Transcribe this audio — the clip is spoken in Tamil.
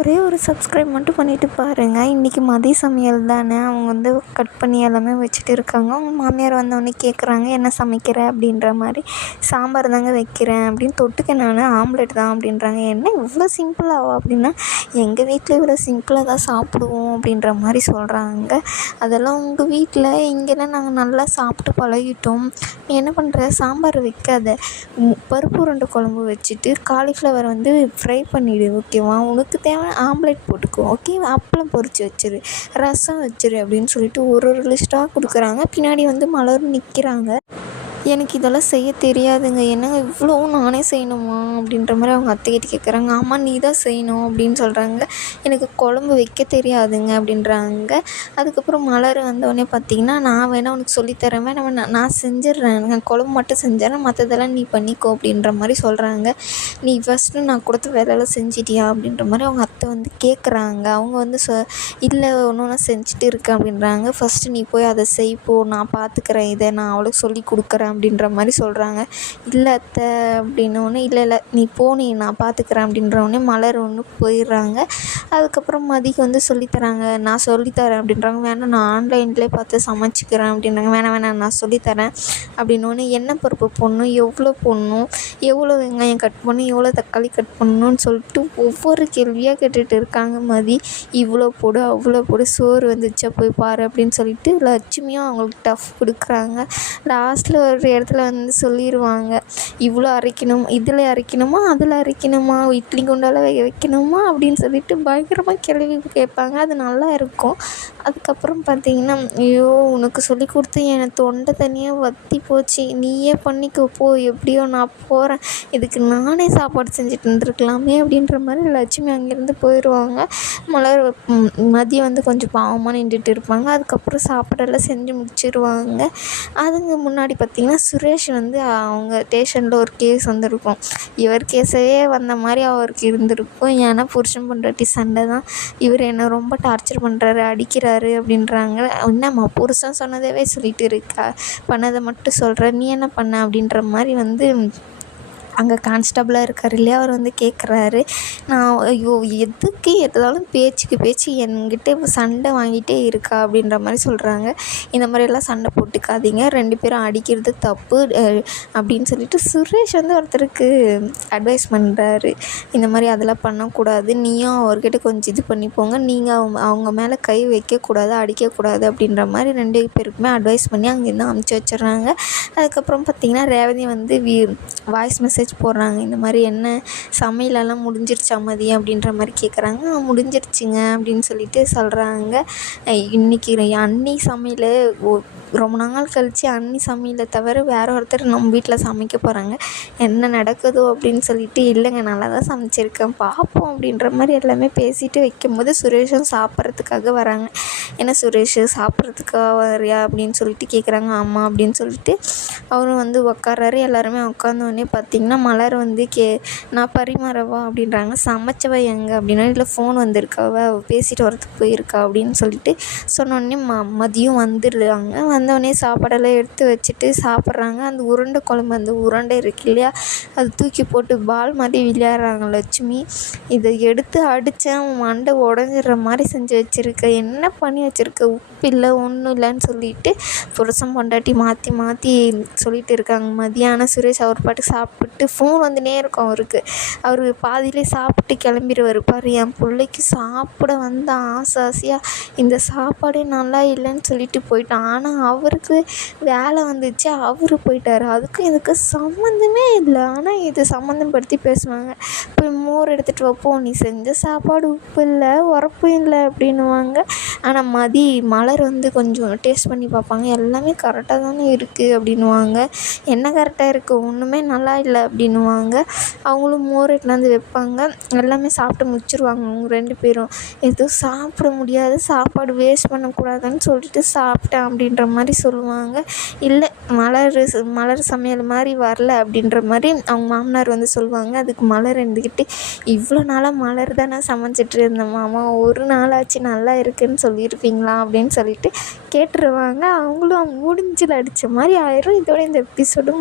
ஒரே ஒரு சப்ஸ்கிரைப் மட்டும் பண்ணிவிட்டு பாருங்கள். இன்றைக்கி மதிய சமையல் தானே, அவங்க வந்து கட் பண்ணி எல்லாமே வச்சுட்டு இருக்காங்க. அவங்க மாமியார் வந்தோடனே கேட்குறாங்க, என்ன சமைக்கிற அப்படின்ற மாதிரி. சாம்பார் தாங்க வைக்கிறேன் அப்படின்னு. தொட்டுக்க நான் ஆம்லெட் தான் அப்படின்றாங்க. என்ன இவ்வளோ சிம்பிளாவா அப்படின்னா, எங்கள் வீட்டில் இவ்வளோ சிம்பிளாக தான் சாப்பிடுவோம் அப்படின்ற மாதிரி சொல்கிறாங்க. அதெல்லாம் உங்கள் வீட்டில், இங்கெல்லாம் நாங்கள் நல்லா சாப்பிட்டு பழகிட்டோம். நீ என்ன பண்ணுற, சாம்பார் வைக்காத, பருப்பு உருண்டை குழம்பு வச்சுட்டு காலிஃப்ளவர் வந்து ஃப்ரை பண்ணிவிடு, ஓகேவா, உனக்கு தேவை ஆம்லெட் போட்டுக்கோ, ஓகே, அப்பளம் பொரித்து வச்சிரு, ரசம் வச்சிரு அப்படின்னு சொல்லிட்டு ஒரு லிஸ்ட்டாக கொடுக்குறாங்க. பின்னாடி வந்து மலரும் நிற்கிறாங்க. எனக்கு இதெல்லாம் செய்ய தெரியாதுங்க, என்னங்க இவ்வளோவும் நானே செய்யணுமா அப்படின்ற மாதிரி அவங்க அத்தைக்கிட்ட கேட்குறாங்க. ஆமாம், நீ தான் செய்யணும் அப்படின்னு சொல்கிறாங்க. எனக்கு குழம்பு வைக்க தெரியாதுங்க அப்படின்றாங்க. அதுக்கப்புறம் மலர் வந்தோடனே பார்த்திங்கன்னா, நான் வேணால் உனக்கு சொல்லித்தரேன், வேணாம் நான் செஞ்சிடுறேன், நான் குழம்பு மட்டும் செஞ்சிடறேன், மற்றதெல்லாம் நீ பண்ணிக்கோ அப்படின்ற மாதிரி சொல்கிறாங்க. நீ ஃபஸ்ட்டு நான் கொடுத்த வேலையெல்லாம் செஞ்சிட்டியா அப்படின்ற மாதிரி அவங்க அத்தை வந்து கேட்குறாங்க. அவங்க வந்து இல்லை ஒன்று நான் செஞ்சுட்டு இருக்கேன் அப்படின்றாங்க. ஃபஸ்ட்டு நீ போய் அதை செய்ப்போ, நான் பார்த்துக்கிறேன், இதை நான் அவளுக்கு சொல்லி கொடுக்குறேன் அப்படின்ற மாதிரி சொல்கிறாங்க. இல்லை அத்தை அப்படின்னோடனே, இல்லை நீ நான் பார்த்துக்கிறேன் அப்படின்றவுடனே மலர் ஒன்று போயிடுறாங்க. அதுக்கப்புறம் மதிக்கு வந்து சொல்லித்தராங்க. நான் சொல்லித்தரேன் அப்படின்றாங்க. வேணாம், நான் ஆன்லைன்லேயே பார்த்து சமைச்சிக்கிறேன் அப்படின்றாங்க. வேணாம் நான் சொல்லித்தரேன் அப்படின்னோடனே, எண்ணெய் பருப்பு போடணும், எவ்வளோ போடணும், எவ்வளோ வெங்காயம் கட் பண்ணணும், எவ்வளோ தக்காளி கட் பண்ணணும்னு சொல்லிட்டு ஒவ்வொரு கேள்வியாக கேட்டுட்டு இருக்காங்க மதி. இவ்வளோ போடு, அவ்வளோ போடு, சோறு வந்துச்சா போய் பாரு அப்படின்னு சொல்லிட்டு லட்சுமியும் அவங்களுக்கு டஃப் கொடுக்குறாங்க. லாஸ்ட்டில் ஒரு இடத்துல வந்து சொல்லிடுவாங்க, இவ்வளோ அரைக்கணும், இதில் அரைக்கணுமா, அதில் அரைக்கணுமா, இட்லி குண்டால் வைக்கணுமா அப்படின்னு சொல்லிட்டு பயங்கரமாக கேள்வி கேட்பாங்க. அது நல்லா இருக்கும். அதுக்கப்புறம் பார்த்திங்கன்னா, ஐயோ உனக்கு சொல்லி கொடுத்து என் தொண்டை தனியாக வற்றி போச்சு, நீயே பண்ணிக்கோ போ, எப்படியோ நான் போகிறேன், இதுக்கு நானே சாப்பாடு செஞ்சுட்டு இருந்துருக்கலாமே அப்படின்ற மாதிரி லட்சுமி அங்கேருந்து போயிடுவாங்க. மலர் மதியம் வந்து கொஞ்சம் பாவமாக நின்றுட்டு இருப்பாங்க. அதுக்கப்புறம் சாப்பாடெல்லாம் செஞ்சு முடிச்சிடுவாங்க. அதுங்க முன்னாடி பார்த்திங்கன்னா, சுரேஷ் வந்து அவங்க ஸ்டேஷனில் ஒரு கேஸ் வந்திருக்கும். இவர் கேஸே வந்த மாதிரி அவருக்கு இருந்திருக்கும். ஏன்னா புருஷன் பொண்டாட்டி சண்டை தான், இவர் என்னை ரொம்ப டார்ச்சர் பண்ணுறாரு, அடிக்கிறாரு அப்படின்றாங்க. என்னம்மா புருஷன் சொன்னதே சொல்லிட்டு இருக்கா, பண்ணதை மட்டும் சொல்கிற, நீ என்ன பண்ண அப்படின்ற மாதிரி வந்து அங்கே கான்ஸ்டபிளாக இருக்கார் இல்லையா, அவர் வந்து கேட்குறாரு. நான் ஐயோ எதுக்கு எதாலும் பேச்சுக்கு பேச்சு என்கிட்ட சண்டை வாங்கிட்டே இருக்கா அப்படின்ற மாதிரி சொல்கிறாங்க. இந்த மாதிரியெல்லாம் சண்டை போட்டுக்காதீங்க, 2 பேரும் அடிக்கிறது தப்பு அப்படின்னு சொல்லிட்டு சுரேஷ் வந்து ஒருத்தருக்கு அட்வைஸ் பண்ணுறாரு. இந்த மாதிரி அதெல்லாம் பண்ணக்கூடாது, நீயும் அவர்கிட்ட கொஞ்சம் இது பண்ணிப்போங்க, நீங்கள் அவங்க மேலே கை வைக்கக்கூடாது, அடிக்கக்கூடாது அப்படின்ற மாதிரி 2 பேருக்குமே அட்வைஸ் பண்ணி அங்கேருந்து அனுப்பிச்சி வச்சிடுறாங்க. அதுக்கப்புறம் பார்த்திங்கன்னா, ரேவதி வந்து வாய்ஸ் மெசேஜ் போடுறாங்க. இந்த மாதிரி என்ன சமையலெல்லாம் முடிஞ்சிருச்சா மதியம் அப்படின்ற மாதிரி கேட்குறாங்க. முடிஞ்சிருச்சுங்க அப்படின்னு சொல்லிட்டு சொல்கிறாங்க. இன்றைக்கி அண்ணி சமையல் ரொம்ப நாள் கழித்து அண்ணி சமையலை தவிர வேறு ஒருத்தர் நம்ம வீட்டில் சமைக்க போகிறாங்க, என்ன நடக்குதோ அப்படின்னு சொல்லிட்டு, இல்லைங்க நல்லா தான் சமைச்சிருக்கேன் பார்ப்போம் அப்படின்ற மாதிரி எல்லாமே பேசிட்டு வைக்கும்போது சுரேஷும் சாப்பிட்றதுக்காக வராங்க. என்ன சுரேஷ் சாப்பிட்றதுக்காக வரியா அப்படின்னு சொல்லிட்டு கேட்குறாங்க. ஆமாம் அப்படின்னு சொல்லிட்டு அவரும் வந்து உக்கார்றாரு. எல்லாருமே உட்காந்தோடனே பார்த்திங்கன்னா, மலர் வந்து நான் பரிமாறவா அப்படின்றாங்க. சமைச்சவ எங்கே அப்படின்னா, இல்லை ஃபோன் வந்திருக்காவ, பேசிட்டு வரத்துக்கு போயிருக்கா அப்படின்னு சொல்லிட்டு சொன்னோடனே மதியம் வந்துடுறாங்க. வந்தோடனே சாப்பாடெல்லாம் எடுத்து வச்சுட்டு சாப்பிட்றாங்க. அந்த உருண்டை குழம்பு, அந்த உருண்டை இருக்கு இல்லையா, அது தூக்கி போட்டு பால் மாதிரி விளையாடுறாங்க லட்சுமி. இதை எடுத்து அடித்தேன், மண்டை உடஞ்சிடுற மாதிரி செஞ்சு வச்சுருக்க, என்ன பண்ணி வச்சுருக்க, உப்பு இல்லை ஒன்றும் இல்லைன்னு சொல்லிட்டு புருஷன் பொண்டாட்டி மாற்றி மாற்றி சொல்லிட்டு இருக்காங்க. மதியானம் சுரேஷ் அவர் பாட்டு சாப்பிட்டு ஃபோன் வந்துனே இருக்கும் அவருக்கு. அவர் பாதியிலே சாப்பிட்டு கிளம்பிடுவார். பாரு, என் பிள்ளைக்கு சாப்பிட வந்த ஆசையாக இந்த சாப்பாடே நல்லா இல்லைன்னு சொல்லிட்டு போயிட்டான், ஆனால் அவருக்கு வேலை வந்துச்சு, அவர் போயிட்டார், அதுக்கும் இதுக்கு சம்மந்தமே இல்லை. ஆனால் இது சம்மந்தப்படுத்தி பேசுவாங்க. போய் மோர் எடுத்துகிட்டு வைப்போம், நீ செஞ்ச சாப்பாடு உப்பு இல்லை உரப்பும் இல்லை அப்படின்னுவாங்க. ஆனால் மலர் வந்து கொஞ்சம் டேஸ்ட் பண்ணி பார்ப்பாங்க, எல்லாமே கரெக்டாக தானே இருக்குது அப்படின்னுவாங்க. என்ன கரெக்டாக இருக்குது, ஒன்றுமே நல்லா இல்லை அப்படின்னுவாங்க. அவங்களும் மோர் எடுத்துலாந்து வைப்பாங்க. எல்லாமே சாப்பிட்டு முடிச்சிருவாங்க அவங்க 2 பேரும். எதுவும் சாப்பிட முடியாது, சாப்பாடு வேஸ்ட் பண்ணக்கூடாதுன்னு சொல்லிட்டு சாப்பிட்டேன் அப்படின்ற மாதிரி சொல்லுவாங்க. இல்லை மலர் சமையல் மாதிரி வரல அப்படின்ற மாதிரி அவங்க மாமனார் வந்து சொல்லுவாங்க. அதுக்கு மலர் இருந்துக்கிட்டு, இவ்வளோ நாளாக மலர் தானே சமைச்சிட்டு இருந்தேன் மாமா, ஒரு நாளாச்சு நல்லா இருக்குன்னு சொல்லியிருப்பீங்களா அப்படின்னு சொல்லிட்டு கேட்டுருவாங்க. அவங்களும் முடிஞ்சில் அடித்த மாதிரி ஆயிரும். இதோட இந்த எபிசோடு